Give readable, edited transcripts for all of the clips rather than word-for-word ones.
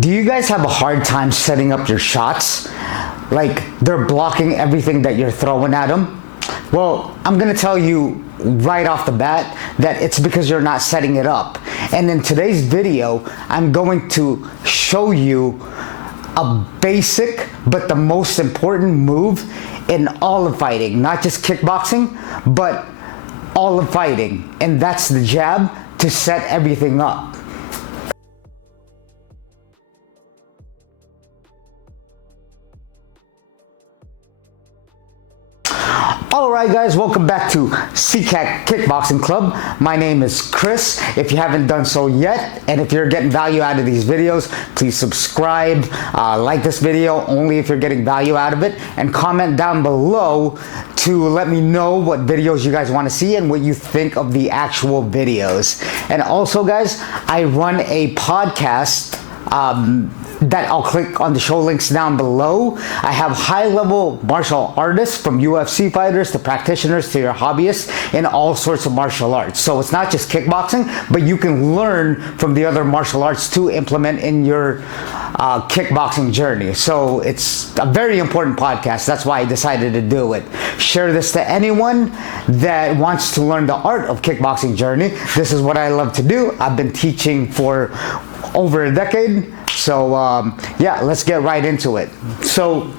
Do you guys have a hard time setting up your shots? Like they're blocking everything that you're throwing at them? Well, I'm gonna tell you right off the bat that it's because you're not setting it up. And in today's video, I'm going to show you a basic but the most important move in all of fighting, not just kickboxing, but all of fighting. And that's the jab to set everything up. Alright guys, welcome back to Sicat Kickboxing Club. My name is Chris. If you haven't done so yet, and if you're getting value out of these videos, please subscribe, like this video only if you're getting value out of it, and comment down below to let me know what videos you guys want to see and what you think of the actual videos. And also guys, I run a podcast that I'll click on the show links down below. I have high-level martial artists, from UFC fighters to practitioners to your hobbyists, in all sorts of martial arts. So it's not just kickboxing, but you can learn from the other martial arts to implement in your kickboxing journey. So it's a very important podcast. That's why I decided to do it. Share this to anyone that wants to learn the art of kickboxing journey. This is what I love to do. I've been teaching for over a decade. So yeah, let's get right into it. So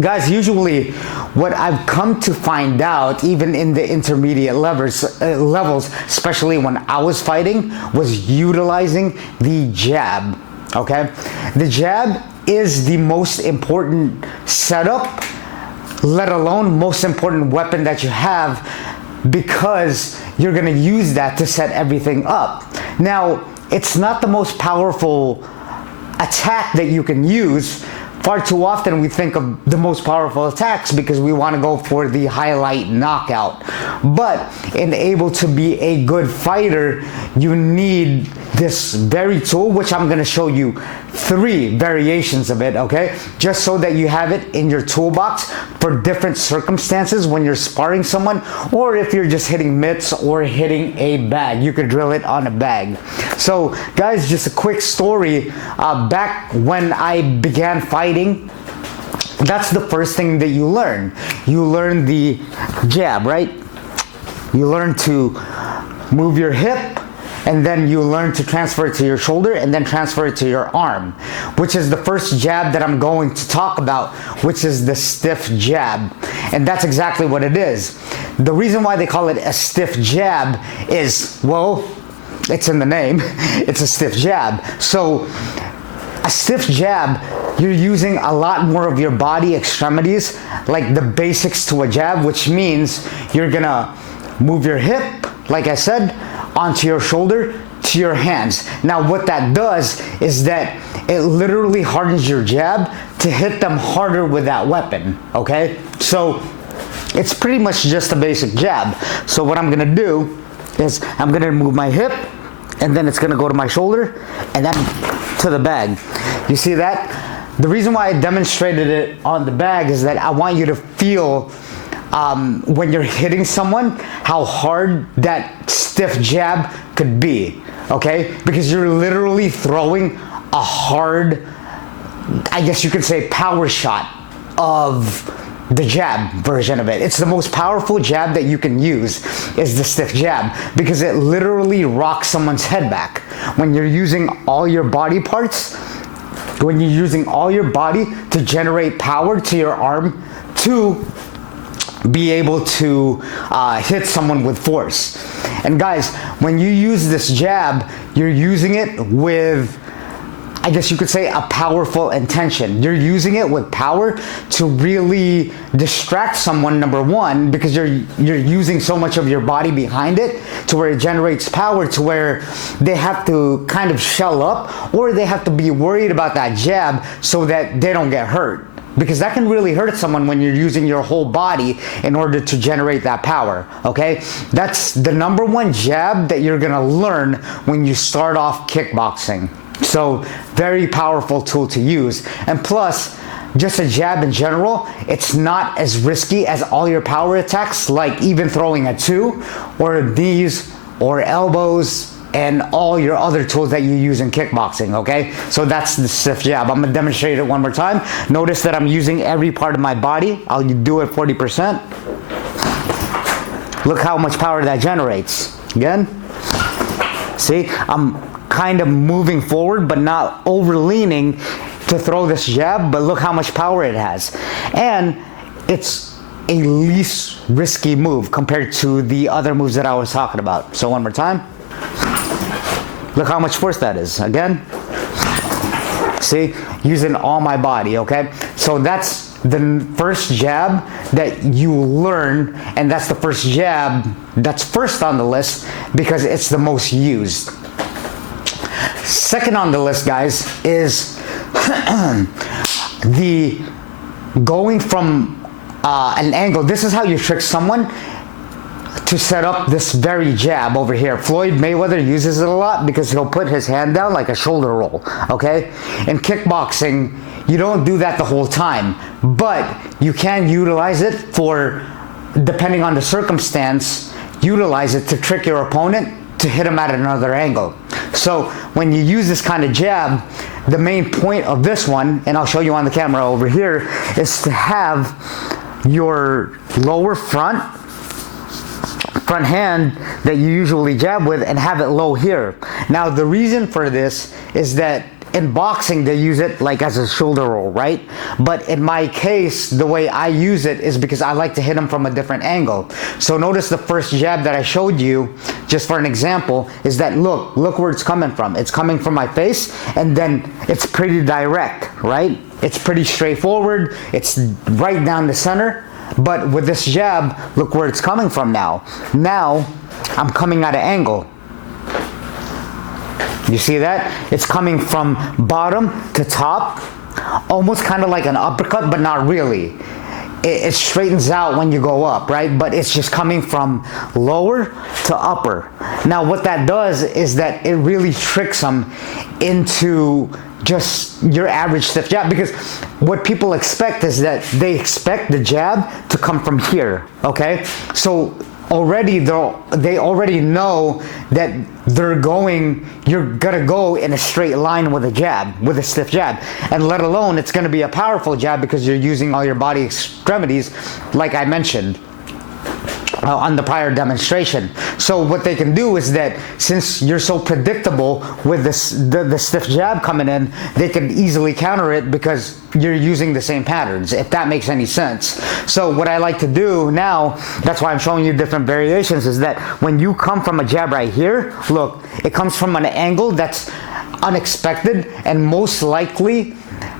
guys, usually what I've come to find out, even in the intermediate levels, especially when I was fighting, was utilizing the jab. Okay, the jab is the most important setup, let alone most important weapon that you have, because you're gonna use that to set everything up. Now, it's not the most powerful attack that you can use. Far too often we think of the most powerful attacks because we want to go for the highlight knockout. But in able to be a good fighter, you need this very tool, which I'm going to show you 3 variations of it, okay? Just so that you have it in your toolbox for different circumstances when you're sparring someone, or if you're just hitting mitts or hitting a bag. You could drill it on a bag. So guys, just a quick story. Back when I began fighting, that's the first thing that you learn. You learn the jab, right? You learn to move your hip, and then you learn to transfer it to your shoulder, and then transfer it to your arm, which is the first jab that I'm going to talk about, which is the stiff jab. And that's exactly what it is. The reason why they call it a stiff jab is, well, it's in the name. It's a stiff jab. So a stiff jab, you're using a lot more of your body extremities, like the basics to a jab, which means you're gonna move your hip, like I said, onto your shoulder, to your hands. Now what that does is that it literally hardens your jab to hit them harder with that weapon, okay? So it's pretty much just a basic jab. So what I'm gonna do is I'm gonna move my hip, and then it's gonna go to my shoulder, and then to the bag. You see that? The reason why I demonstrated it on the bag is that I want you to feel when you're hitting someone, how hard that stiff jab could be, okay? Because you're literally throwing a hard, I guess you could say, power shot of the jab version of it. It's the most powerful jab that you can use, is the stiff jab, because it literally rocks someone's head back. When you're using all your body parts, when you're using all your body to generate power to your arm to be able to hit someone with force. And guys, when you use this jab, you're using it with, I guess you could say, a powerful intention. You're using it with power to really distract someone, number one, because you're using so much of your body behind it, to where it generates power, to where they have to kind of shell up, or they have to be worried about that jab so that they don't get hurt. Because that can really hurt someone when you're using your whole body in order to generate that power, okay? That's the number 1 jab that you're gonna learn when you start off kickboxing. So, very powerful tool to use. And plus, just a jab in general, it's not as risky as all your power attacks, like even throwing a 2, or knees, or elbows, and all your other tools that you use in kickboxing, okay? So that's the stiff jab. I'm gonna demonstrate it one more time. Notice that I'm using every part of my body. I'll do it 40%. Look how much power that generates. Again, see, I'm kind of moving forward, but not over leaning to throw this jab, but look how much power it has. And it's a least risky move compared to the other moves that I was talking about. So one more time. Look how much force that is. Again, see, using all my body, okay? So that's the first jab that you learn, and that's the first jab that's first on the list because it's the most used. Second on the list, guys, is the going from an angle. This is how you trick someone to set up this very jab over here. Floyd Mayweather uses it a lot because he'll put his hand down like a shoulder roll, okay? In kickboxing, you don't do that the whole time, but you can utilize it for, depending on the circumstance, utilize it to trick your opponent to hit him at another angle. So when you use this kind of jab, the main point of this one, and I'll show you on the camera over here, is to have your lower front hand that you usually jab with and have it low here. Now the reason for this is that in boxing they use it like as a shoulder roll, right? But in my case, the way I use it is because I like to hit them from a different angle. So notice the first jab that I showed you, just for an example, is that look where it's coming from. It's coming from my face, and then it's pretty direct, right? It's pretty straightforward. It's right down the center. But with this jab, look where it's coming from now. Now, I'm coming at an angle. You see that? It's coming from bottom to top, almost kind of like an uppercut, but not really. It straightens out when you go up, right? But it's just coming from lower to upper. Now, what that does is that it really tricks them into just your average stiff jab, because what people expect is that they expect the jab to come from here, okay? So already they already know that you're gonna go in a straight line with a jab, with a stiff jab, and let alone it's gonna be a powerful jab because you're using all your body extremities, like I mentioned on the prior demonstration. So what they can do is that since you're so predictable with this, the stiff jab coming in, they can easily counter it because you're using the same patterns, if that makes any sense. So what I like to do now, that's why I'm showing you different variations, is that when you come from a jab right here, look, it comes from an angle that's unexpected, and most likely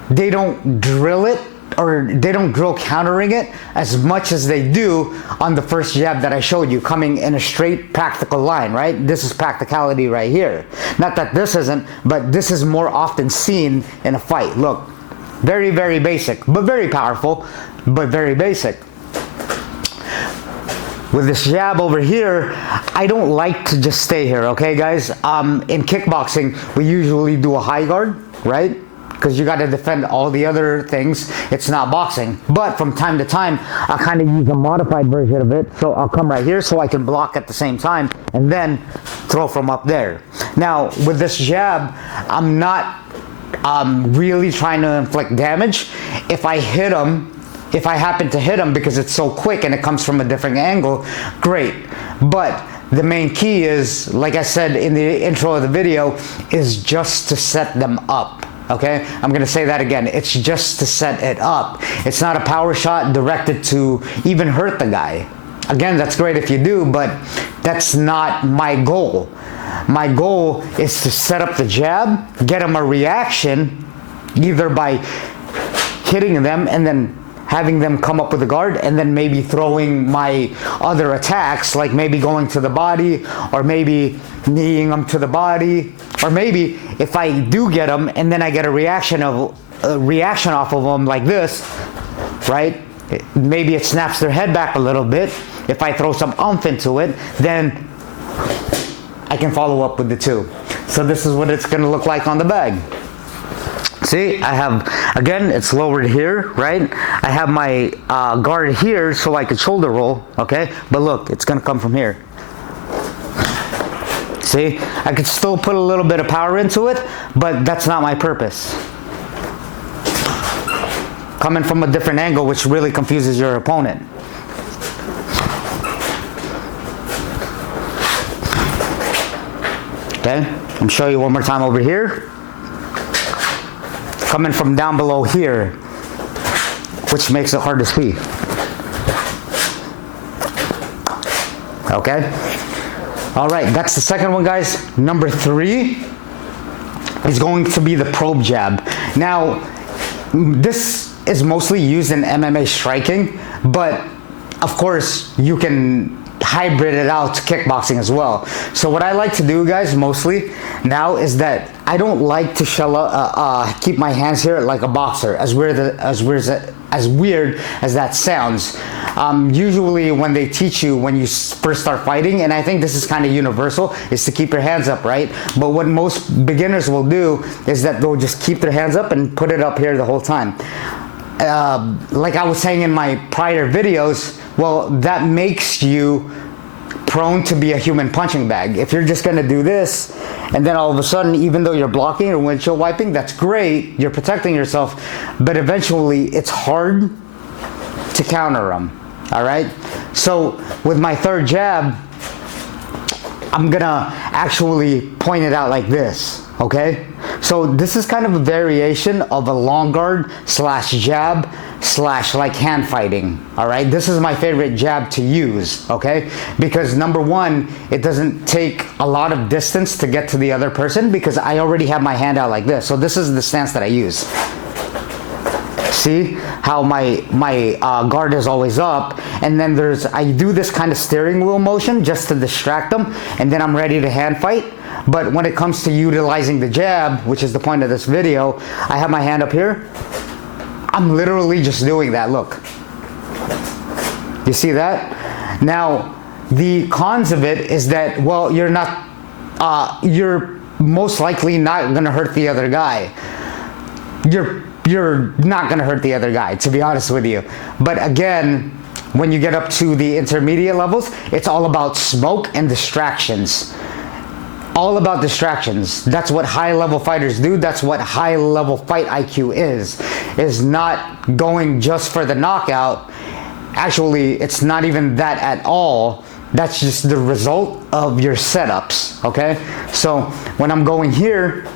they don't drill it, or they don't drill countering it as much as they do on the first jab that I showed you, coming in a straight practical line, right? This is practicality right here. Not that this isn't, but this is more often seen in a fight. Look, very, very basic, but very powerful, but very basic. With this jab over here, I don't like to just stay here, okay guys? In kickboxing, we usually do a high guard, right? Because you got to defend all the other things. It's not boxing. But from time to time, I kind of use a modified version of it. So I'll come right here so I can block at the same time and then throw from up there. Now, with this jab, I'm not really trying to inflict damage. If I hit him, if I happen to hit him because it's so quick and it comes from a different angle, great. But the main key is, like I said in the intro of the video, is just to set them up. Okay, I'm gonna say that again. It's just to set it up. It's not a power shot directed to even hurt the guy. Again, that's great if you do, but that's not my goal. My goal is to set up the jab, get them a reaction, either by hitting them and then having them come up with a guard, and then maybe throwing my other attacks, like maybe going to the body, or maybe kneeing them to the body, or maybe if I do get them and then I get a reaction off of them like this, right? Maybe it snaps their head back a little bit. If I throw some oomph into it, then I can follow up with the two. So this is what it's gonna look like on the bag. See, I have, again, it's lowered here, right? I have my guard here so I could shoulder roll, okay? But look, it's gonna come from here. See, I could still put a little bit of power into it, but that's not my purpose. Coming from a different angle, which really confuses your opponent. Okay, I'm showing you one more time over here. Coming from down below here, which makes it hard to see. Okay, all right, that's the second one, guys. Number 3 is going to be the probe jab. Now, this is mostly used in MMA striking, but of course you can hybrid it out to kickboxing as well. So what I like to do, guys, mostly now is that I don't like to keep my hands here like a boxer, as weird as that sounds. Usually when they teach you when you first start fighting, and I think this is kind of universal, is to keep your hands up, right? But what most beginners will do is that they'll just keep their hands up and put it up here the whole time. Like I was saying in my prior videos, well, that makes you prone to be a human punching bag. If you're just gonna do this, and then all of a sudden, even though you're blocking or windshield wiping, that's great, you're protecting yourself, but eventually it's hard to counter them, all right? So with my third jab, I'm gonna actually point it out like this, okay? So this is kind of a variation of a long guard slash jab slash like hand fighting, all right? This is my favorite jab to use, okay? Because number one, it doesn't take a lot of distance to get to the other person because I already have my hand out like this. So this is the stance that I use. See how my guard is always up, and then I do this kind of steering wheel motion just to distract them, and then I'm ready to hand fight. But when it comes to utilizing the jab, which is the point of this video, I have my hand up here. I'm literally just doing that, look. You see that? Now, the cons of it is that, well, you're most likely not gonna hurt the other guy. You're not gonna hurt the other guy, to be honest with you. But again, when you get up to the intermediate levels, it's all about smoke and distractions. All about distractions. That's what high-level fighters do. That's what high-level fight IQ is not going just for the knockout. Actually, it's not even that at all. That's just the result of your setups, okay? So when I'm going here,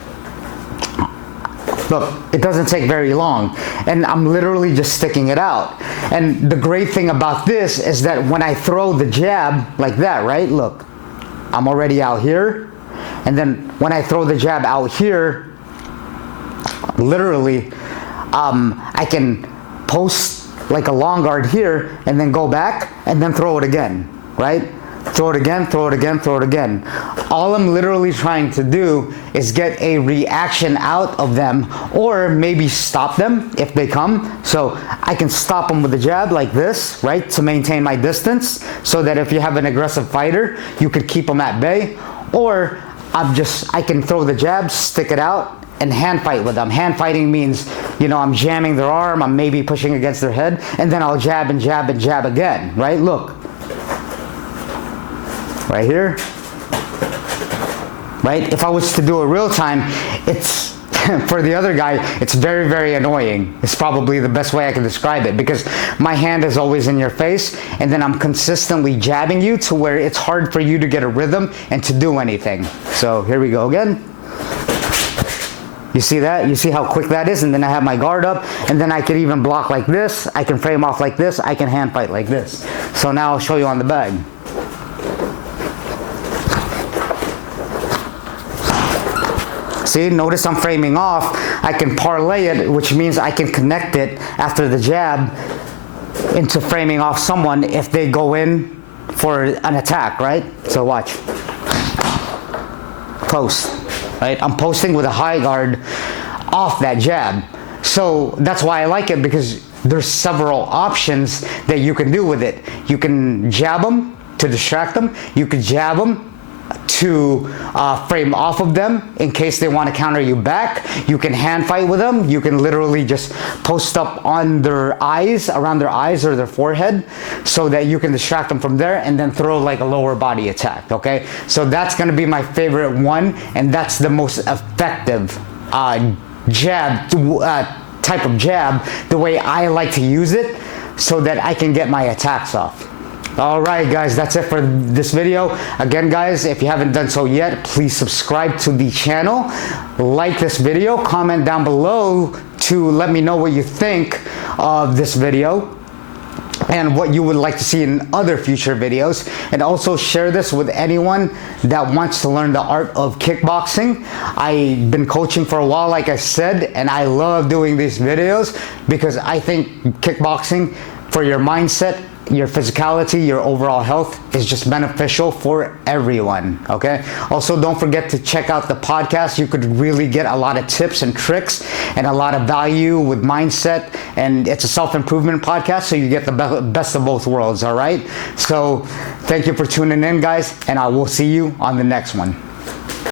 look, it doesn't take very long, and I'm literally just sticking it out. And the great thing about this is that when I throw the jab like that, right? Look, I'm already out here. And then when I throw the jab out here, literally, I can post like a long guard here and then go back and then throw it again, right? Throw it again, throw it again, throw it again. All I'm literally trying to do is get a reaction out of them, or maybe stop them if they come. So I can stop them with the jab like this, right? To maintain my distance, so that if you have an aggressive fighter, you could keep them at bay. Or I can throw the jab, stick it out, and hand fight with them. Hand fighting means, you know, I'm jamming their arm, I'm maybe pushing against their head, and then I'll jab and jab and jab again, right? Look. Right here. Right? If I was to do it real time, it's, for the other guy, it's very, very annoying. It's probably the best way I can describe it, because my hand is always in your face, and then I'm consistently jabbing you to where it's hard for you to get a rhythm and to do anything. So here we go again. You see that? You see how quick that is? And then I have my guard up, and then I can even block like this. I can frame off like this. I can hand fight like this. So now I'll show you on the bag. See, notice I'm framing off. I can parlay it, which means I can connect it after the jab into framing off someone if they go in for an attack, right? So watch. Post, right? I'm posting with a high guard off that jab. So that's why I like it, because there's several options that you can do with it. You can jab them to distract them. You could jab them to frame off of them in case they want to counter you back. You can hand fight with them. You can literally just post up on their eyes, around their eyes or their forehead, so that you can distract them from there and then throw like a lower body attack, okay? So that's gonna be my favorite one, and that's the most effective jab, type of jab, the way I like to use it, so that I can get my attacks off. All right, guys, that's it for this video. Again, guys, if you haven't done so yet, please subscribe to the channel, like this video, comment down below to let me know what you think of this video and what you would like to see in other future videos, and also share this with anyone that wants to learn the art of kickboxing. I've been coaching for a while, like I said, and I love doing these videos because I think kickboxing, for your mindset, your physicality, your overall health, is just beneficial for everyone, okay? Also, don't forget to check out the podcast. You could really get a lot of tips and tricks and a lot of value with mindset, and it's a self-improvement podcast, so you get the best of both worlds, all right? So thank you for tuning in, guys, and I will see you on the next one.